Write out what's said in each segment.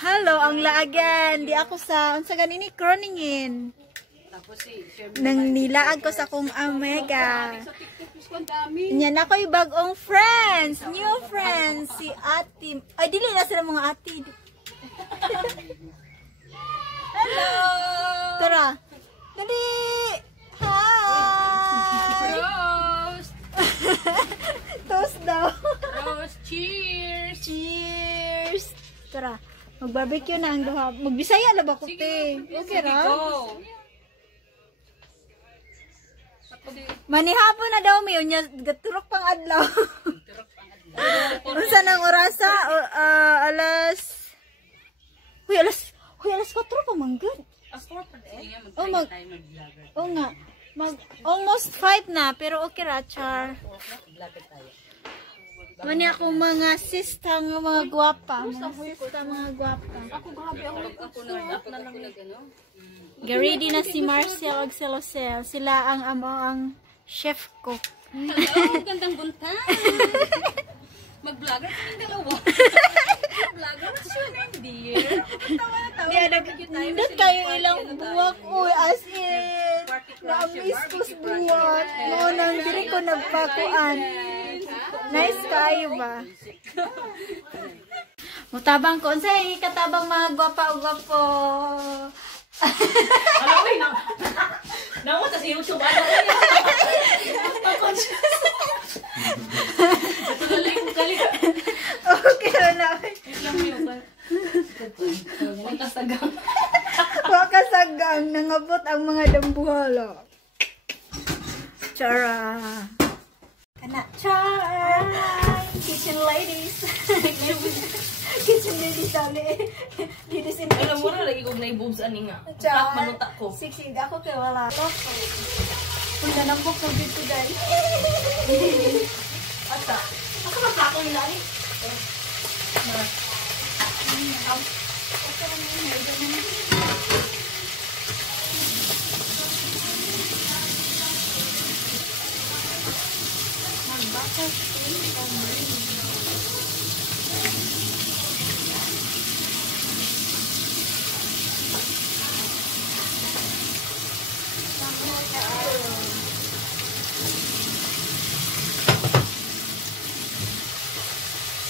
Hello, ang laagan. Di ako sa, unsa ganini, Kroningin. Nang nilaag ko sa kong Omega. Yan ako yung bagong friends. New friends. Si Ate. Ay, dili na sila mga ate. Hello! Tara. Dali. Hi. Roast! Toast daw. Roast! Cheers! Cheers. Tara. Mag-barbecue na ang duha. Magbisaya na ba ko, te? Okay ra? Manihapon na daw mi unya gaturok pang adlaw. Unsa nang orasa? Alas 4 pa man good. Oh nga. Almost 5 na pero okay ra, char. Mani ako mga sista nga mga gwapa. Mga gwapa. Ako grabe ako Ready na si Marcel ag Celocel. Sila ang ang chef cook. Hello, gandang buntag. Mag-vlogger kami dalawa. Mag-vlogger, what's your name, dear? Nindot kayo ilang buwak. Uy, as in. Na-miss ko sa buwak. Ngunang diri ko nagpakuan. Nice kayo ba? Mutabang ko. Unsay katabang mga gwapa-gwapo. Alawin na. Nawa sa YouTube. Okay na. Wakasagang nangabot ang mga dambuhala. Chara. Kana char. Kitchen ladies. Kitchen ladies dali. Ladies in the Alam mo na lagi kong naibubs ani nga. char. Maluta ko. Siksi ako kay wala. Kung nanambok ko dito dahil. Asa? Ako masako nila ni.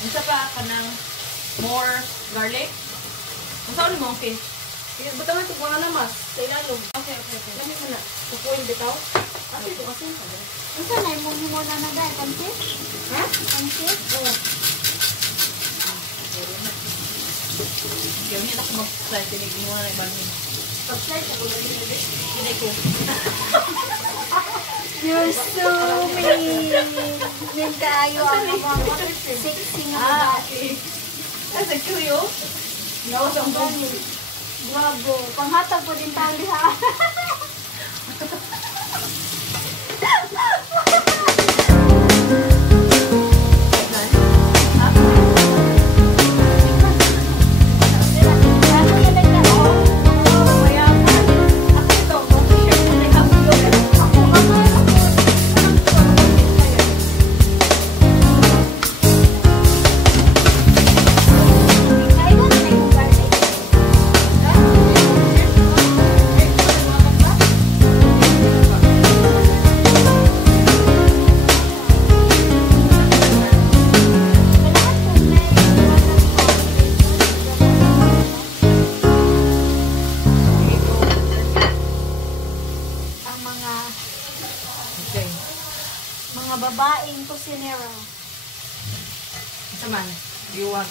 Isa pa ka ng more garlic. Ang saan mo ang fish? Buta nga ito buwan na mas. Sa ilalong. Okay. Lami mo na. Kukuin bitaw. Ate ito kasi. Ang sanay mo na na dahil. Pansit? Ha? Pansit? Oo. Gawin niya na kung mag-slide. Tinigin mo na na ibang pag-slide ako na rin. Hindi ko. You're so mean. Mean kaayo ang mga sexy nga babae. Asa kuyo? Nawas ang dami. Bravo. Panghatag po din tayo ha. Mga babaeng kusinero. Saman, diwan.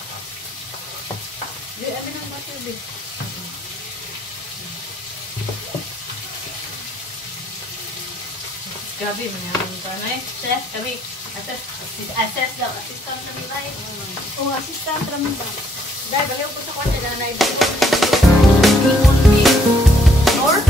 Di, ano nang butter, babe? Grabe, manyaman ka na eh. Chef, kami. Assess daw. Assistant kami live. O, assistant raman ba? Dahil, baliw po sa kanya na naibigay. Or?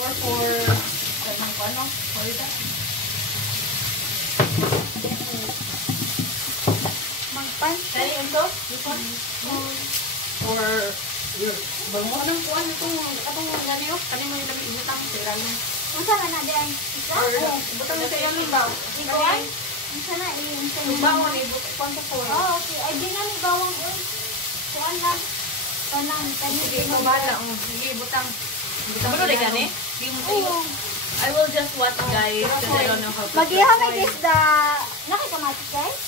more for ano? What is that? Magpan. Tani ito? This one? Or your bango ng kuan itong gani oh. Kani mo yung dami ibutang sa ilalim. Unsa man na diyan? Isa? Or ibutang sa ilalim ba? Ikuan? Unsa na unsa Yung bawon ibutang sa kuan. Oh, okay. Ay di na ni bawang oy. Kuan lang. Kanang Sige, mabala. Sige, butang. Butang na gani? Oo. I will just watch guys because I don't know how to. Magiha may isda. Nakikamatis guys?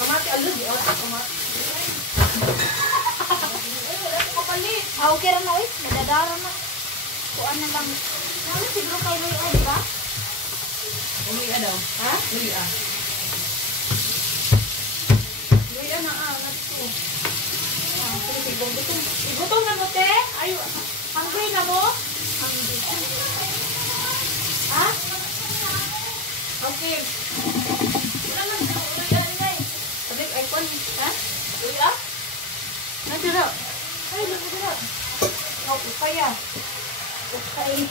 Kamati alud di ot kamati. Kapalit. Ah, okay ra na oy. Nadadara na. Kuan na lang. Ano siguro kay Loy ay, di ba? Uli daw. Ha? Uli Uli na natito. Sige, gutom. Gutom na mo te? Ay, hungry na mo? Hungry. Ha? Okay. Sabi, ay kon, ha? Uli Nadira. Ay, nadira. Upaya. Okay.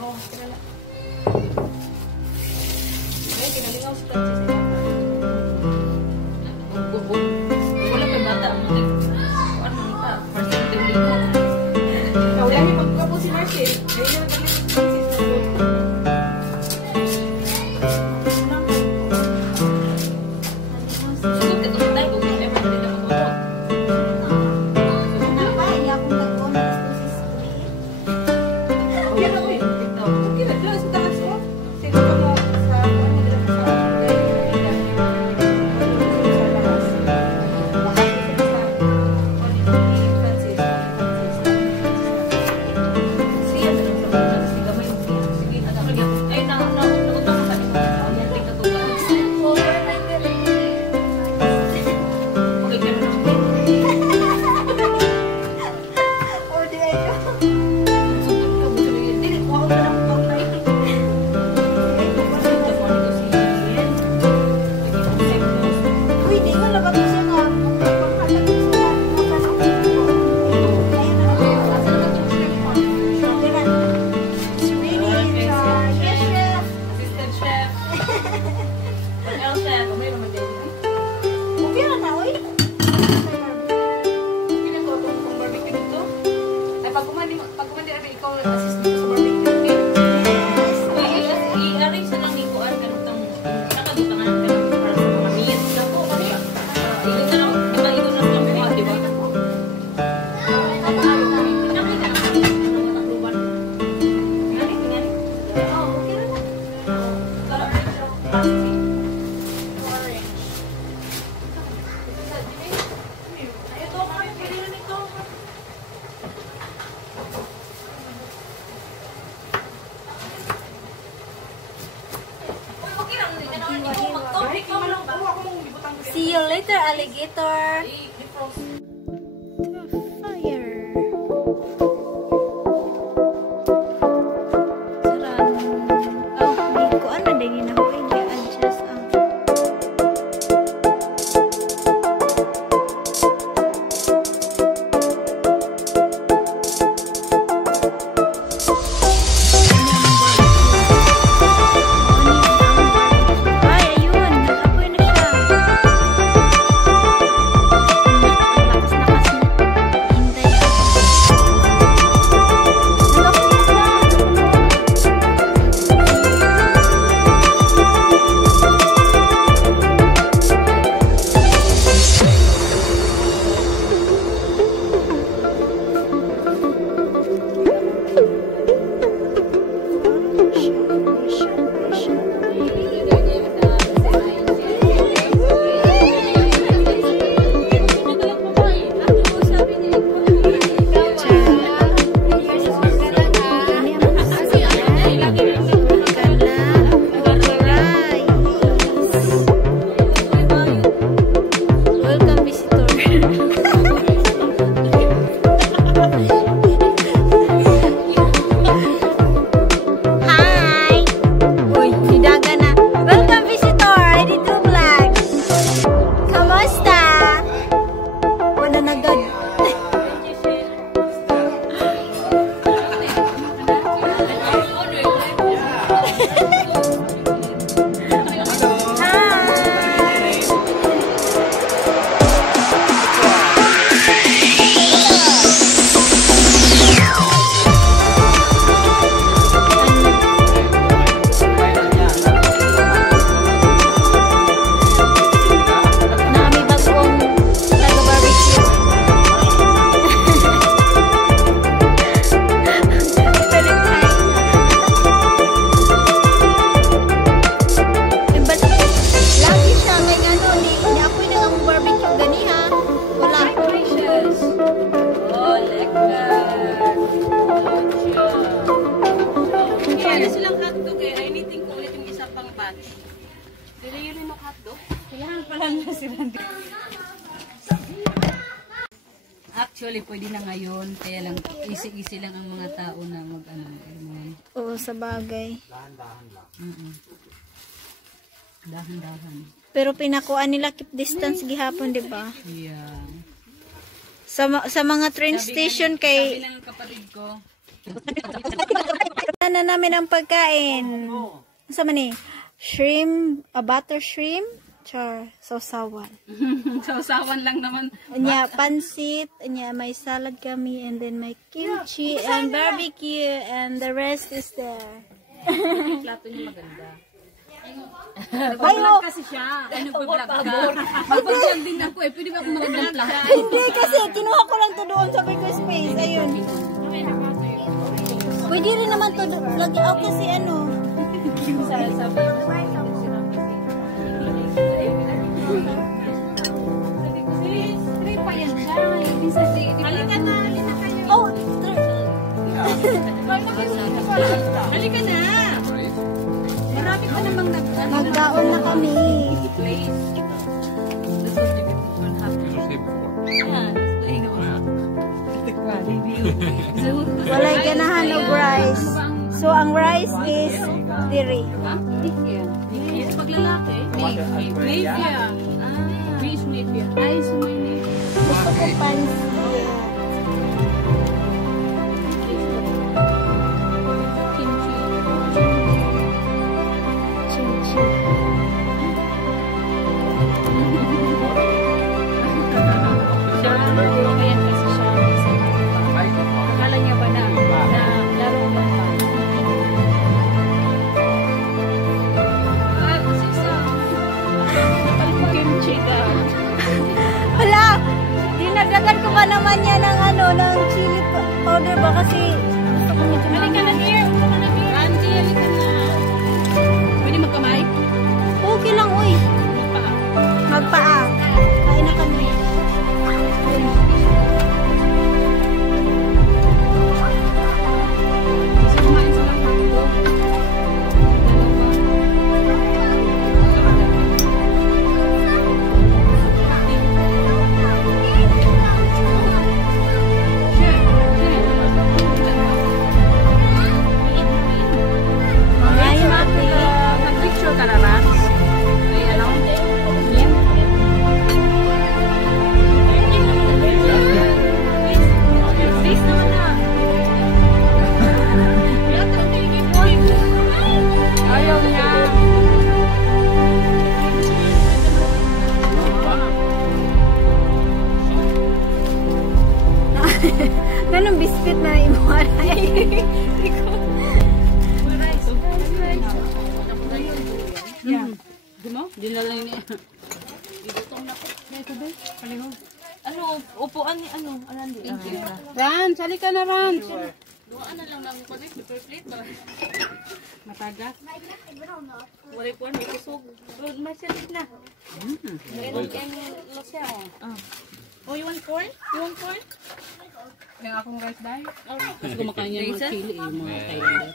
Oh, kilala. Ay, kinalingaw si Francis. Wala pa bata mo. Ano kita? Marcy, hindi mo. Wala niya magkapo si Marcy. Ayun na kami si Francis. Sugod ka doon tayo. Kung hindi mo din ako motor. you later, alligator. I-defrost. Fire. Saran. Oh, may kuan man din ginahuwi. I-adjust ang... Ay, ayun. Nag-apoy na siya. Lakas-lakas na. Hintay ako. Nag-apoy na welcome visitor. Hi! Uy, nidaga na. Welcome visitor, ready to vlog. Kamusta? Wala na agad. Hi! Nami bagong taga-barbecue. Valentine. But lagi siya kay ano ni ako na ang barbecue gani ha. Wala. Delicious. Oh, lekker. Kaya silang hotdog eh. Ay, niting ko ulit yung isa pang batch. Dili yun yung hotdog. Kailangan pala na sila. Actually, pwede na ngayon. Kaya lang, easy-easy lang ang mga tao na mag-ano. Oo, sa bagay. Dahan-dahan. Pero pinakuan nila keep distance gihapon, di ba? Yeah. Sa mga train station kay Sabi ng kapatid ko, na namin ang pagkain. Sa man eh? Shrimp, butter shrimp, char, sausawan. sausawan lang naman. Anya pansit, anya may salad kami, and then may kimchi and barbecue, and the rest is there. Plato niya maganda. Ayo, Nag-vlog kasi siya. Ay, nag-vlog ka. Mag-vlog din ako eh. Pwede ba akong mag-vlog lang? hindi kasi kinuha ko lang to doon, sabi ko space, ayun. Pwede rin naman to lagi ako kasi ano. Halika na. Oh, Halika na. Marami pa namang magkaon na kami. place. This was the people have to Walay ganahan og rice. So ang rice is diri. Paglalaki? Navia. Fish Navia. Ay, sumay Gusto ko pansit. Kimchi. Ayan kasi siya. Akala niya ba na laro ba pa? Kasi sa kimchi daw. Hala! Dinagdagan ko ba naman yan ng ano, ng chili powder ba kasi gusto ko medyo Halika na dear. Randy, halika na. Pwede magkamay? okay lang, uy. Magpaa. Kain na kami. Gusto kumain sa lang hotdog. Kanong biscuit na imuha na Di mo? Dinala niya. Idutong na ko. Ito ba? Palihog. Ano, upuan ni ano? Arandi. Ran, sali ka na, Ran. Duaan na lang namin ko dito. Paper plate ba? Matagas. Wala po ano. Kusog. May sirit na. Meron kayong losya. Oh, you want corn? You want corn? Yung akong rice dahil. Kasi kumakain niya mga chili eh. Mga Thailander.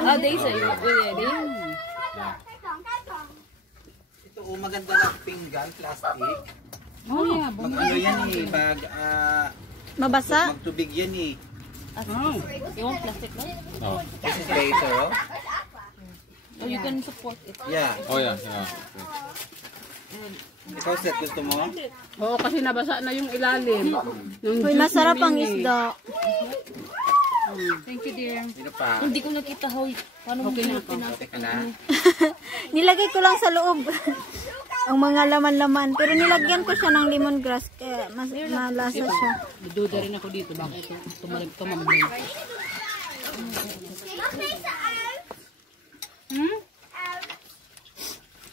Ah, days ay. Ito maganda na pinggan, plastic. Oh, yeah. Mag ano yan eh, Mabasa? magtubig yan eh. You want plastic ba? This is laser, oh. Oh, you can support it. Yeah. Oh yeah, yeah. Ikaw set, gusto mo? Oo, kasi nabasa na yung ilalim. Yung Uy, juice masarap ni ang Mini. isda. Thank you, dear. Sino pa? Hindi ko nakita how. Paano mo pinapin? Okay ka na? Nilagay ko lang sa loob ang mga laman-laman. Pero nilagyan ko siya ng lemongrass kaya mas malasa siya. Duda rin ako dito. Bakit tumambling?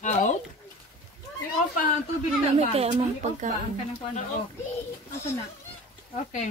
Out? Yung pa, tubig na May ba? kaya mong pagkain. Kanang kuwan. Asa na? Okay.